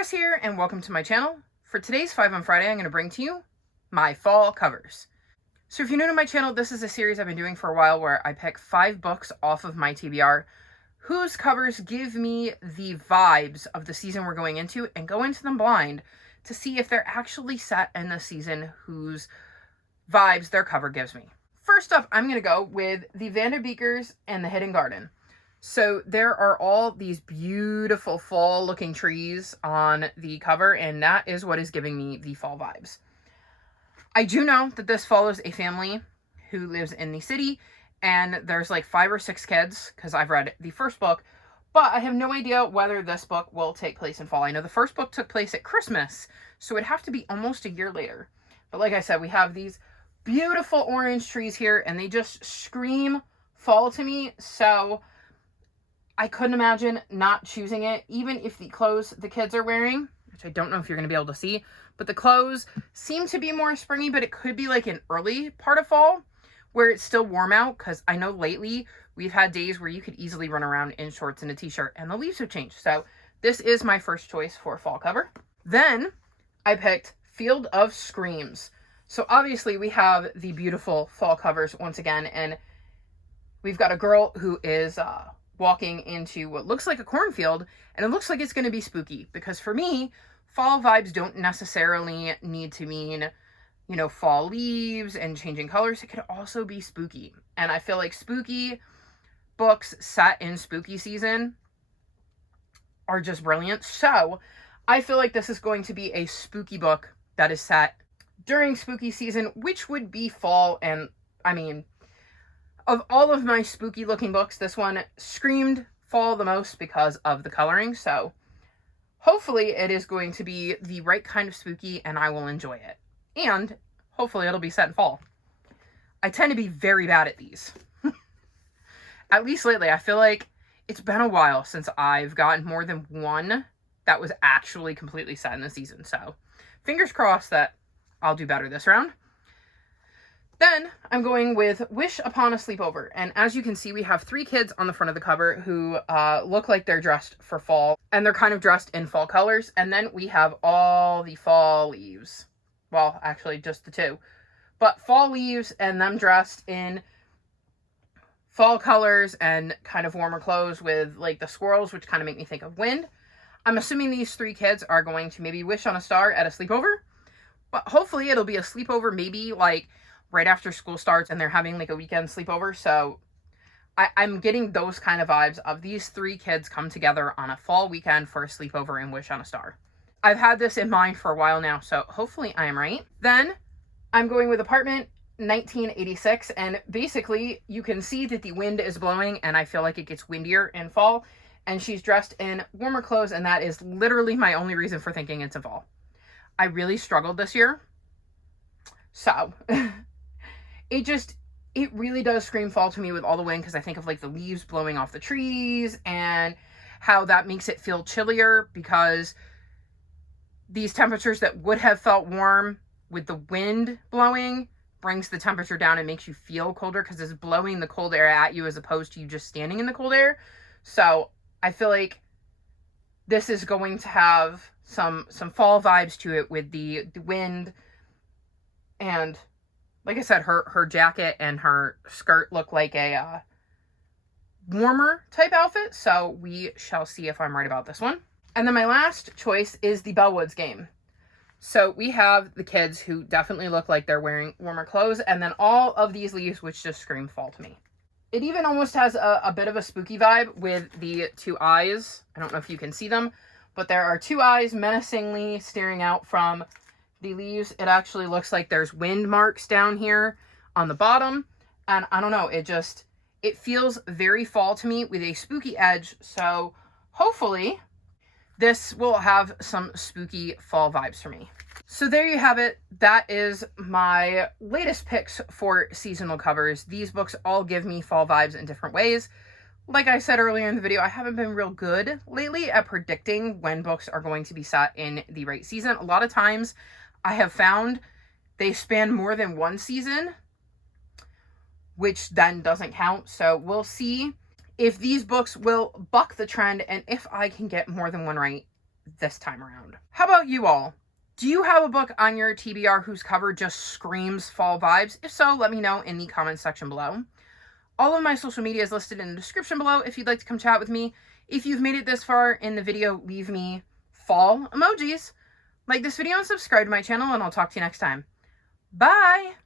Chris here, and welcome to my channel. For today's 5 on Friday, I'm going to bring to you my fall covers. So if you're new to my channel, this is a series I've been doing for a while where I pick 5 books off of my TBR whose covers give me the vibes of the season we're going into and go into them blind to see if they're actually set in the season whose vibes their cover gives me. First up, I'm going to go with the Vanderbeekers and the Hidden Garden. So there are all these beautiful fall looking trees on the cover, and that is what is giving me the fall vibes. I do know that this follows a family who lives in the city, and there's like 5 or 6 kids because I've read the first book, but I have no idea whether this book will take place in fall. I know the first book took place at Christmas, so it'd have to be almost a year later. But like I said, we have these beautiful orange trees here, and they just scream fall to me, so I couldn't imagine not choosing it, even if the clothes the kids are wearing, which I don't know if you're going to be able to see, but the clothes seem to be more springy, but it could be like an early part of fall where it's still warm out, because I know lately we've had days where you could easily run around in shorts and a t-shirt, and the leaves have changed. So this is my first choice for fall cover. Then I picked Field of Screams. So obviously we have the beautiful fall covers once again, and we've got a girl who is walking into what looks like a cornfield, and it looks like it's going to be spooky, because for me, fall vibes don't necessarily need to mean, you know, fall leaves and changing colors. It could also be spooky, and I feel like spooky books set in spooky season are just brilliant. So I feel like this is going to be a spooky book that is set during spooky season, which would be fall. And I mean, of all of my spooky looking books, this one screamed fall the most because of the coloring. So hopefully it is going to be the right kind of spooky and I will enjoy it. And hopefully it'll be set in fall. I tend to be very bad at these. At least lately. I feel like it's been a while since I've gotten more than one that was actually completely set in the season. So fingers crossed that I'll do better this round. Then I'm going with Wish Upon a Sleepover. And as you can see, we have 3 kids on the front of the cover who look like they're dressed for fall. And they're kind of dressed in fall colors. And then we have all the fall leaves. Well, actually just the 2. But fall leaves and them dressed in fall colors and kind of warmer clothes with like the squirrels, which kind of make me think of wind. I'm assuming these 3 kids are going to maybe wish on a star at a sleepover. But hopefully it'll be a sleepover maybe like right after school starts and they're having like a weekend sleepover. So I'm getting those kind of vibes of these 3 kids come together on a fall weekend for a sleepover and wish on a star. I've had this in mind for a while now, so hopefully I am right. Then I'm going with Apartment 1986, and basically you can see that the wind is blowing and I feel like it gets windier in fall, and she's dressed in warmer clothes, and that is literally my only reason for thinking it's in fall. I really struggled this year. So it really does scream fall to me with all the wind, because I think of like the leaves blowing off the trees and how that makes it feel chillier, because these temperatures that would have felt warm with the wind blowing brings the temperature down and makes you feel colder because it's blowing the cold air at you as opposed to you just standing in the cold air. So I feel like this is going to have some fall vibes to it with the wind. And like I said, her jacket and her skirt look like a warmer type outfit. So we shall see if I'm right about this one. And then my last choice is the Bellwoods game. So we have the kids who definitely look like they're wearing warmer clothes. And then all of these leaves, which just scream fall to me. It even almost has a bit of a spooky vibe with the 2 eyes. I don't know if you can see them, but there are 2 eyes menacingly staring out from the leaves. It actually looks like there's wind marks down here on the bottom. And I don't know, it feels very fall to me with a spooky edge. So hopefully this will have some spooky fall vibes for me. So there you have it. That is my latest picks for seasonal covers. These books all give me fall vibes in different ways. Like I said earlier in the video, I haven't been real good lately at predicting when books are going to be set in the right season. A lot of times I have found they span more than one season, which then doesn't count. So we'll see if these books will buck the trend and if I can get more than one right this time around. How about you all? Do you have a book on your TBR whose cover just screams fall vibes? If so, let me know in the comments section below. All of my social media is listed in the description below if you'd like to come chat with me. If you've made it this far in the video, leave me fall emojis. Like this video and subscribe to my channel, and I'll talk to you next time. Bye!